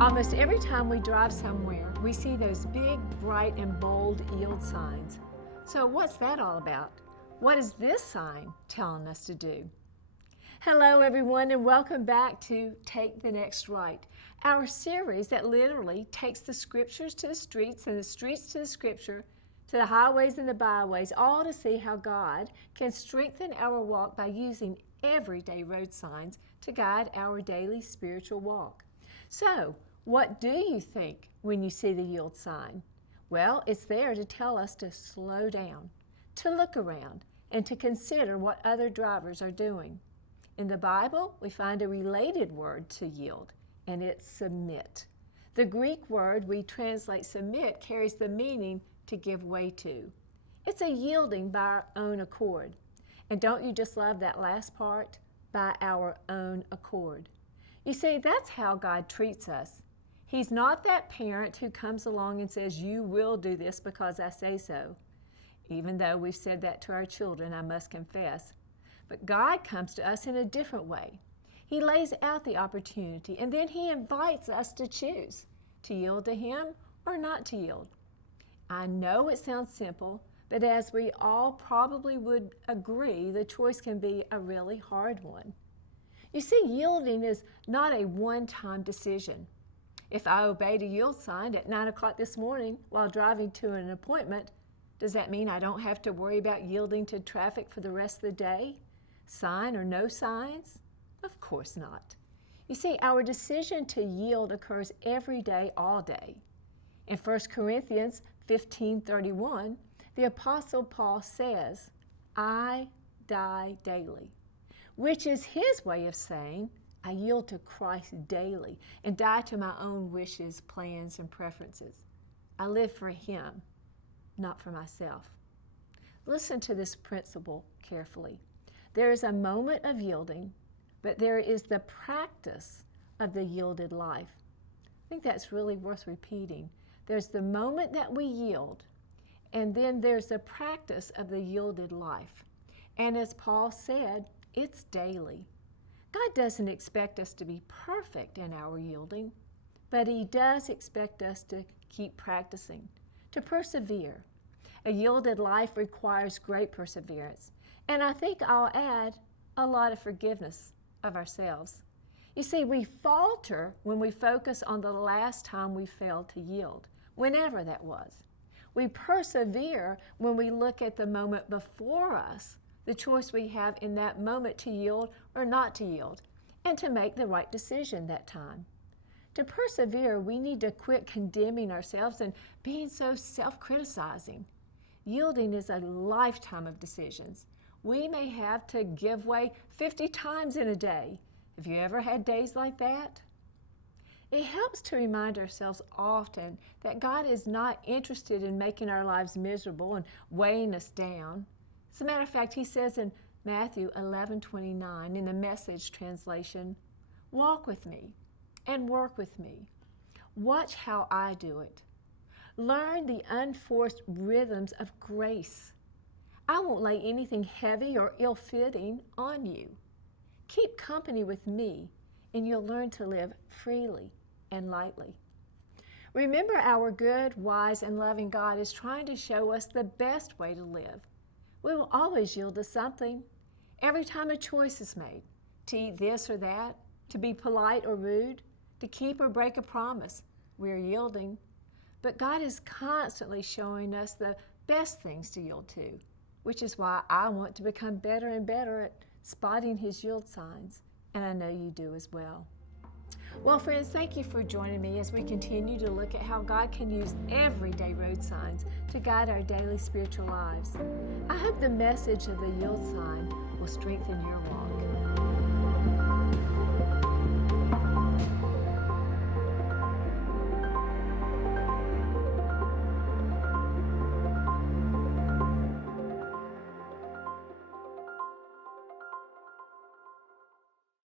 Almost every time we drive somewhere, we see those big, bright, and bold yield signs. So what's that all about? What is this sign telling us to do? Hello everyone, and welcome back to Take the Next Right, our series that literally takes the scriptures to the streets and the streets to the scripture, to the highways and the byways, all to see how God can strengthen our walk by using everyday road signs to guide our daily spiritual walk. So, what do you think when you see the yield sign? Well, it's there to tell us to slow down, to look around, and to consider what other drivers are doing. In the Bible, we find a related word to yield, and it's submit. The Greek word we translate submit carries the meaning to give way to. It's a yielding by our own accord. And don't you just love that last part? By our own accord. You see, that's how God treats us. He's not that parent who comes along and says, "You will do this because I say so." Even though we've said that to our children, I must confess. But God comes to us in a different way. He lays out the opportunity, and then He invites us to choose, to yield to Him or not to yield. I know it sounds simple, but as we all probably would agree, the choice can be a really hard one. You see, yielding is not a one-time decision. If I obeyed a yield sign at 9 o'clock this morning while driving to an appointment, does that mean I don't have to worry about yielding to traffic for the rest of the day? Sign or no signs? Of course not. You see, our decision to yield occurs every day, all day. In 1 Corinthians 15:31, the Apostle Paul says, "I die daily," which is his way of saying, I yield to Christ daily and die to my own wishes, plans, and preferences. I live for Him, not for myself. Listen to this principle carefully. There is a moment of yielding, but there is the practice of the yielded life. I think that's really worth repeating. There's the moment that we yield, and then there's the practice of the yielded life. And as Paul said, it's daily. God doesn't expect us to be perfect in our yielding, but He does expect us to keep practicing, to persevere. A yielded life requires great perseverance, and I think I'll add a lot of forgiveness of ourselves. You see, we falter when we focus on the last time we failed to yield, whenever that was. We persevere when we look at the moment before us, the choice we have in that moment to yield or not to yield, and to make the right decision that time. To persevere, we need to quit condemning ourselves and being so self-criticizing. Yielding is a lifetime of decisions. We may have to give way 50 times in a day. Have you ever had days like that? It helps to remind ourselves often that God is not interested in making our lives miserable and weighing us down. As a matter of fact, He says in Matthew 11:29 in the Message translation, "Walk with me and work with me. Watch how I do it. Learn the unforced rhythms of grace. I won't lay anything heavy or ill-fitting on you. Keep company with me, and you'll learn to live freely and lightly." Remember, our good, wise, and loving God is trying to show us the best way to live. We will always yield to something. Every time a choice is made, to eat this or that, to be polite or rude, to keep or break a promise, we are yielding. But God is constantly showing us the best things to yield to, which is why I want to become better and better at spotting His yield signs, and I know you do as well. Well, friends, thank you for joining me as we continue to look at how God can use everyday road signs to guide our daily spiritual lives. I hope the message of the yield sign will strengthen your walk.